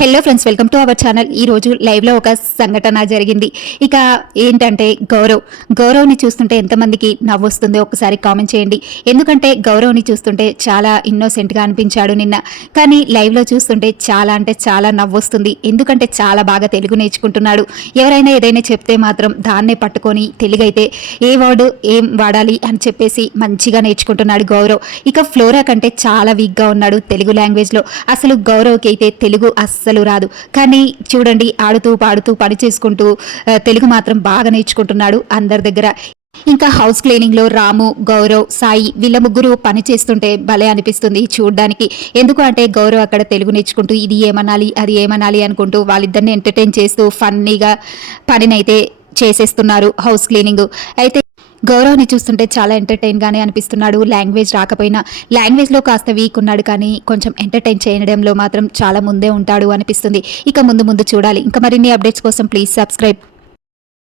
Hello friends, welcome to our channel. ఈరోజు లైవ్లో ఒక సంఘటన జరిగింది. ఇక ఏంటంటే గౌరవ్ని చూస్తుంటే ఎంతమందికి నవ్వు వస్తుందో ఒకసారి కామెంట్ చేయండి. ఎందుకంటే గౌరవ్ని చూస్తుంటే చాలా ఇన్నోసెంట్గా అనిపించాడు నిన్న. కానీ లైవ్లో చూస్తుంటే చాలా అంటే చాలా నవ్వు వస్తుంది. ఎందుకంటే చాలా బాగా తెలుగు నేర్చుకుంటున్నాడు. ఎవరైనా ఏదైనా చెప్తే మాత్రం దాన్నే పట్టుకొని తెలుగు అయితే ఏ వర్డ్ ఏం వాడాలి అని చెప్పేసి మంచిగా నేర్చుకుంటున్నాడు గౌరవ్. ఇక ఫ్లోరా కంటే చాలా వీక్గా ఉన్నాడు తెలుగు లాంగ్వేజ్లో. అసలు గౌరవ్కి అయితే తెలుగు అస్సలు రాదు. కానీ చూడండి, ఆడుతూ పాడుతూ పని చేసుకుంటూ తెలుగు మాత్రం బాగా నేర్చుకుంటున్నాడు అందరి దగ్గర. ఇంకా హౌస్ క్లీనింగ్ లో రాము, గౌరవ్, సాయి వీళ్ళ ముగ్గురు పని చేస్తుంటే భలే అనిపిస్తుంది చూడడానికి. ఎందుకు అంటే గౌరవ్ అక్కడ తెలుగు నేర్చుకుంటూ ఇది ఏమనాలి అది ఏమనాలి అనుకుంటూ వాళ్ళిద్దరిని ఎంటర్టైన్ చేస్తూ ఫన్నీగా పనినైతే చేసేస్తున్నారు హౌస్ క్లీనింగ్. అయితే గౌరవ్ని చూస్తుంటే చాలా ఎంటర్టైన్గానే అనిపిస్తున్నాడు. లాంగ్వేజ్ రాకపోయినా లాంగ్వేజ్లో కాస్త వీక్ ఉన్నాడు, కానీ కొంచెం ఎంటర్టైన్ చేయడంలో మాత్రం చాలా ముందే ఉంటాడు అనిపిస్తుంది. ఇక ముందు ముందు చూడాలి. ఇంకా మరిన్ని అప్డేట్స్ కోసం ప్లీజ్ సబ్స్క్రైబ్.